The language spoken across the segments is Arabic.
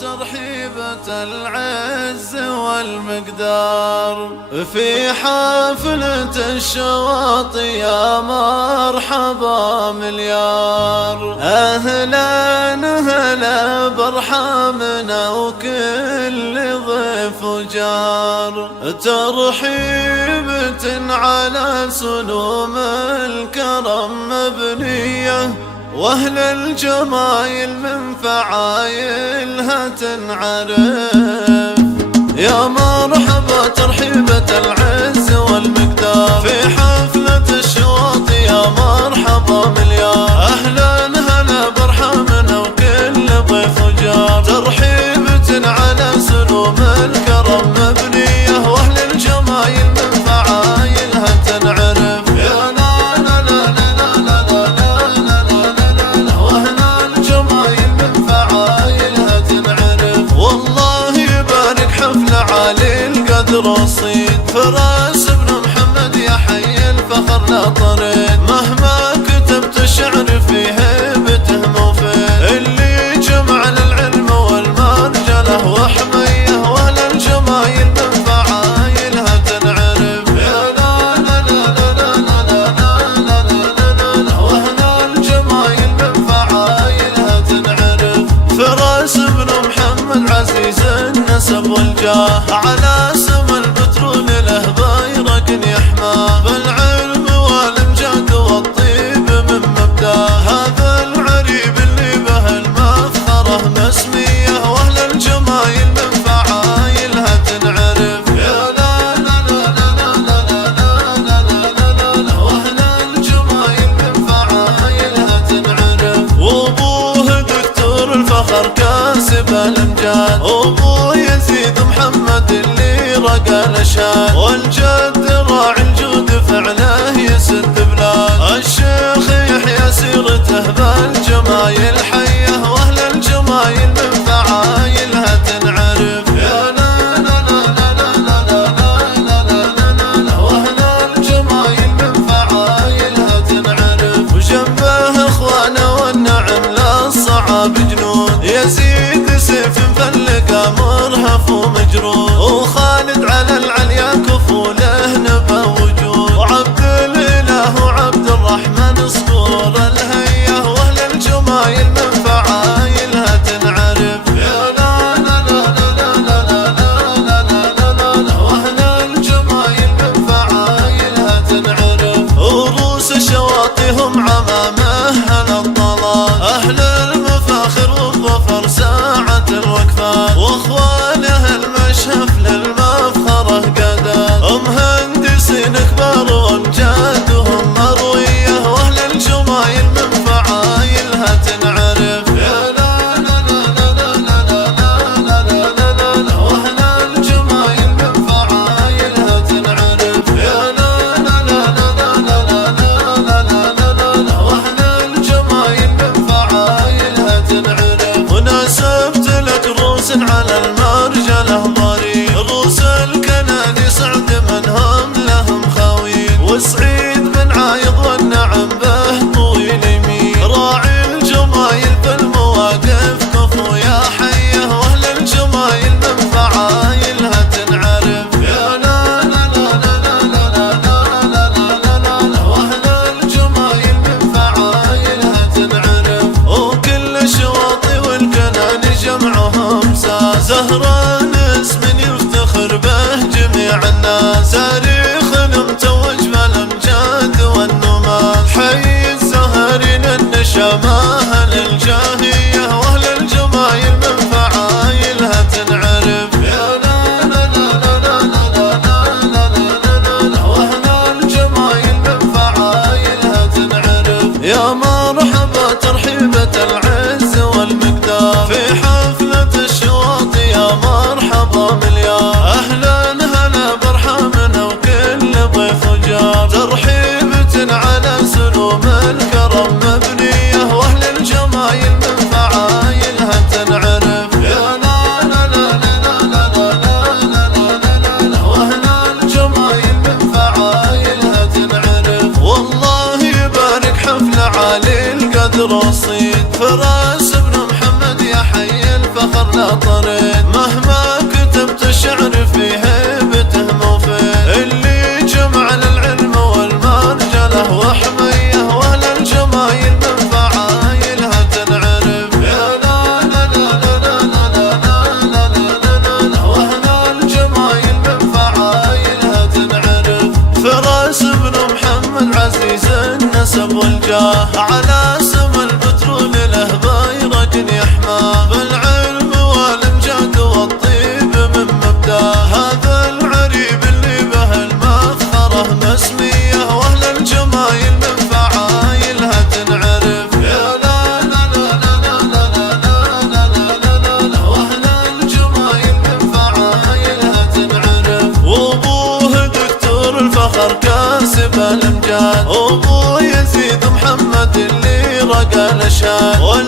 ترحيبة العز والمقدار في حفلة الشواطئ يا مرحبا مليار. أهلا أهلا برحمنا وكل ضيف وجار، ترحيبة على سلوم الكرم مبنية، واهل الجمايل من فعايلها تنعرف. يا مرحبا ترحيبة العز والمقدار في حفلة الشواطئ يا مرحبا مليار. اهلا هلا برحمنا وكل ضيف وجار، ترحيبة على سلوم الكرم مبنية، واهل الجمايل من فعايلها تنعرف. عالي القدر وصيد فراس بن محمد يا حي الفخر لا طريد، مهما كتبت شعر في هيبته مفيد، اللي جمع للعلم والمرجله وحميه، واهل الجمايل من فعايلها تنعرف. يا لا لا لا لا لا لا لا لا، واهل الجمايل من فعايلها تنعرف. فراس بن محمد عزيز النسب والجاه، على سما البترول له بايرق يحماه، بالعلم والامجاد والطيب من مبداه، هذا العريب اللي به المفخره مسميه، واهل الجمايل من فعايلها تنعرف. يا لا لا لا لا لا لا لا لا، واهل الجمايل من فعايلها تنعرف. وابوه دكتور الفخر كاسب الامجاد، وابوه يزيد محمد اللي رقى الاشهاد، والجد راعي الجود فعله يسد بلاد، الشيخ يحيى سيرته بالجمايل حيه، واهل الجمايل من فعايلها تنعرف. يا لا لا لا لا لا لا لا، واهل الجمايل من فعايلها تنعرف. وجنبه اخوانه والنعم للصعاب جنود، يزيد سيف مفلقه مرهف ومجرود، وخالد على العليا كفوله نبى وجود، وعبد الاله وعبد الرحمن صقور الهيه، واهل الجمايل من فعايلها تنعرف. يا لا لا لا لا لا لا لا، واهل الجمايل من فعايلها تنعرف. وروس الشواطئ هم عمامه اهل الطلال، اهل المفاخر والظفر ساعة الوقفات، واخوانه المشهف للمفخره قدام، مهندسين كبار وامجادهم مرويه، واهل الجمايل من فعايلها تنعرف. يا لا لا لا لا لا لا لا، واهل الجمايل من فعايلها تنعرف. يا لا لا لا لا لا لا لا، واهل الجمايل من فعايلها تنعرف. وناسبت لك روس على المرجله ضرير، روس الكناني سعد منهم لهم خوين، وسعيد بن عايض والنعم به طويل يمين، راعي الجمايل في المواقف كفو يا حيه، واهل الجمايل من فعايلها تنعرف. يا لا لا لا لا لا لا لا، واهل الجمايل من فعايلها تنعرف. وكل الشواطئ والكناني جمعهم ساس،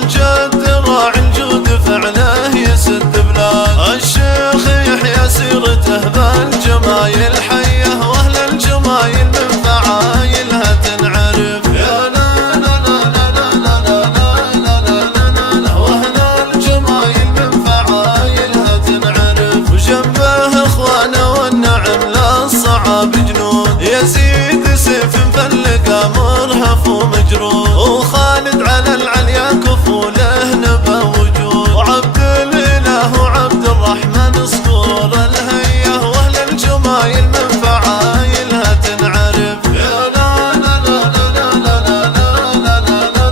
والجد راعي الجود فعله يسد بلاد. الشيخ يحيى سيرته بالجمايل حيه، واهل الجمايل من فعايلها تنعرف. يا لا لا لا لا لا لا لا لا لا، واهل الجمايل من فعايلها تنعرف. وجنبه اخوانه والنعم للصعاب جنود، يزيد سيف مفلقه مرهف ومجرود، وخالد على العليا كفوله نبى وجود. وعبد الاله وعبد الرحمن صقور الهيه، واهل الجمايل من فعايلها تنعرف. يا لا لا لا لا لا لا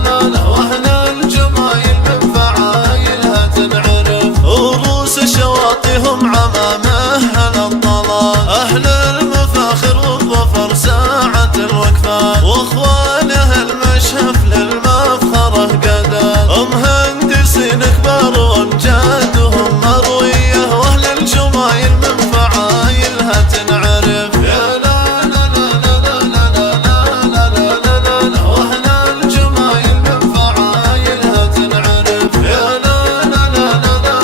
لا لا، واهل الجمايل من فعايلها تنعرف. وروس شواطئهم عمامه اهل الطلال، اهل المفاخر والظفر ساعة الوقفات، واخوانه المشهف للمفخرة قدر. مهندسين كبار وامجادهم مروية، واهل الجمايل من فعايلها تنعرف. يا لا لا لا لا لا لا لا لا، واهل الجمايل من فعايلها تنعرف. يا لا لا لا لا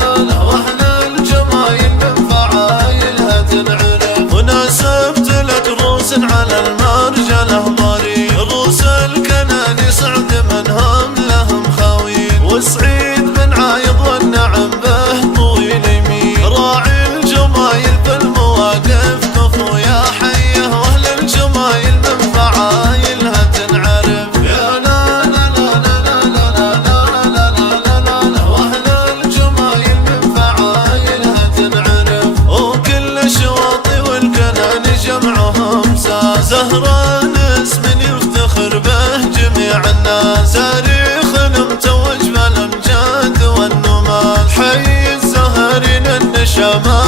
لا لا، واهل الجمايل من فعايلها تنعرف. وناسبت لك روس على المرجله ضرير، روس الكناني سعد منهم لهم خوين، وسعيد بن عايض والنعم به طويل يمين. راعي الجمايل في المواقف كفو يا حيه، واهل الجمايل من فعايلها تنعرف. يا لا لا لا لا لا لا لا، واهل الجمايل من فعايلها تنعرف. وكل الشواطئ والكناني جمعهم ساس، زهران اسم يفتخر به جميع الناس، تاريخ متوج بالامجاد والنماس. حي الزهرين النشامات